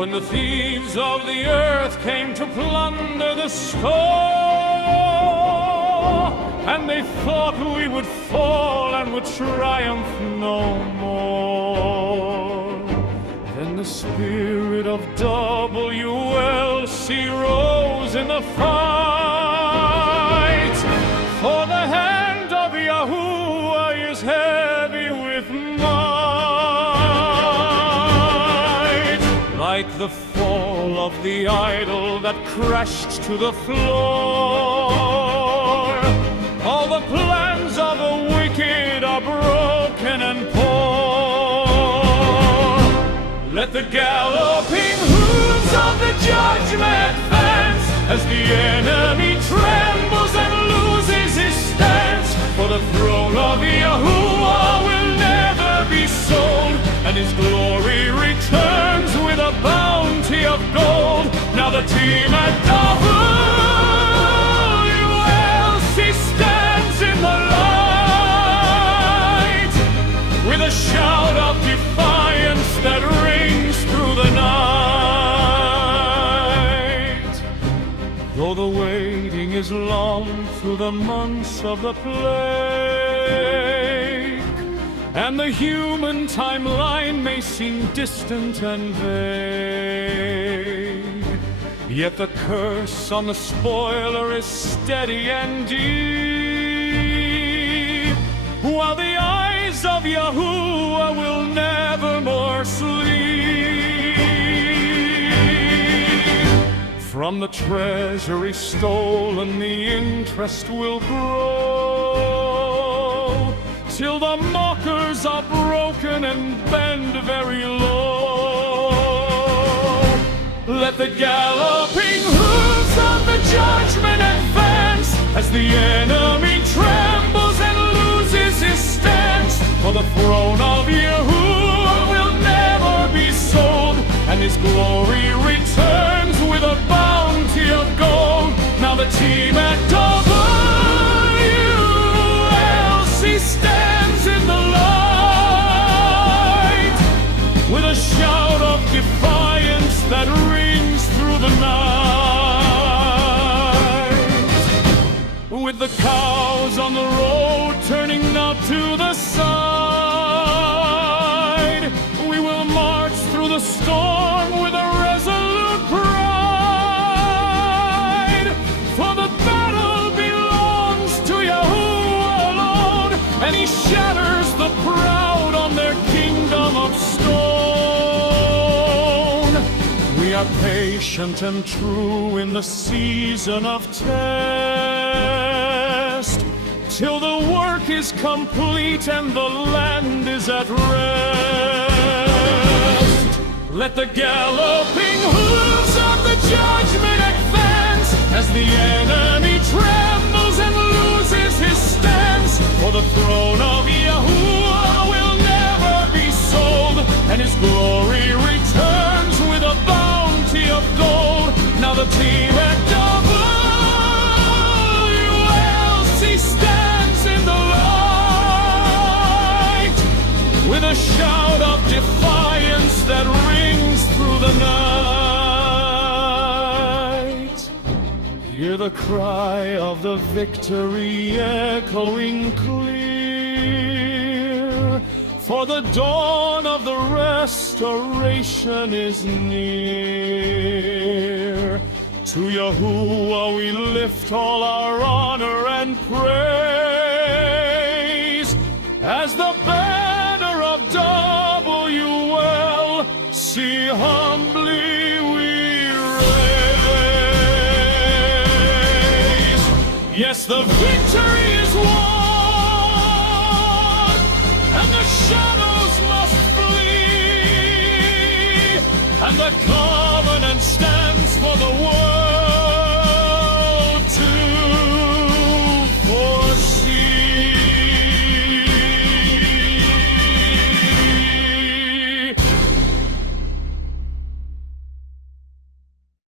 when the thieves of the earth came to plunder the store, and they thought we would fall and would triumph no more. Then the spirit of WLC rose in the fight, for the hand of Yahuwah is heavy with might. Like the fall of the idol that crashed to the floor, all the plans of the wicked are broken and poor. Let the galloping hooves of the judgment advance, as the enemy trembles and loses his stance. For the throne of Yahuwah will never be sold, and his glory returns with a bounty of gold. Now the team at WLC stands in the light, with a shout of defiance that rings through the night. Though the waiting is long through the months of the plague, and the human timeline may seem distant and vague, yet the curse on the spoiler is steady and deep, while the eyes of Yahuwah will never more sleep. From the treasury stolen, the interest will grow, till the mockers are broken and bend very low. Let the galloping hooves of the judgment advance, as the enemy trembles and loses his stance. For the throne of Yahuwah will never be sold, and his glory returns with a bounty of gold. Now the team at WLC stands in the light, with a shout of defiance that rings through the night. With the cows on the road turning not to the side, we will march through the storm with a resolute pride. For the battle belongs to Yahuwah alone, and he shatters the proud on their kingdom of stone. We are patient and true in the season of test, till the work is complete and the land is at rest. Let the galloping hooves of the judgment advance, as the enemy trembles and loses his stance. For the throne of Yahuwah will never be sold, and his glory returns with a bounty of gold. Now the team at WLC stands in the light, with a shout of defiance that rings through the night. Hear the cry of the victory echoing clear, for the dawn of the restoration is near. To Yahuwah we lift all our honor and praise, as the banner of WLC humbly we raise. Yes, the victory is won, and the shadows must flee, and the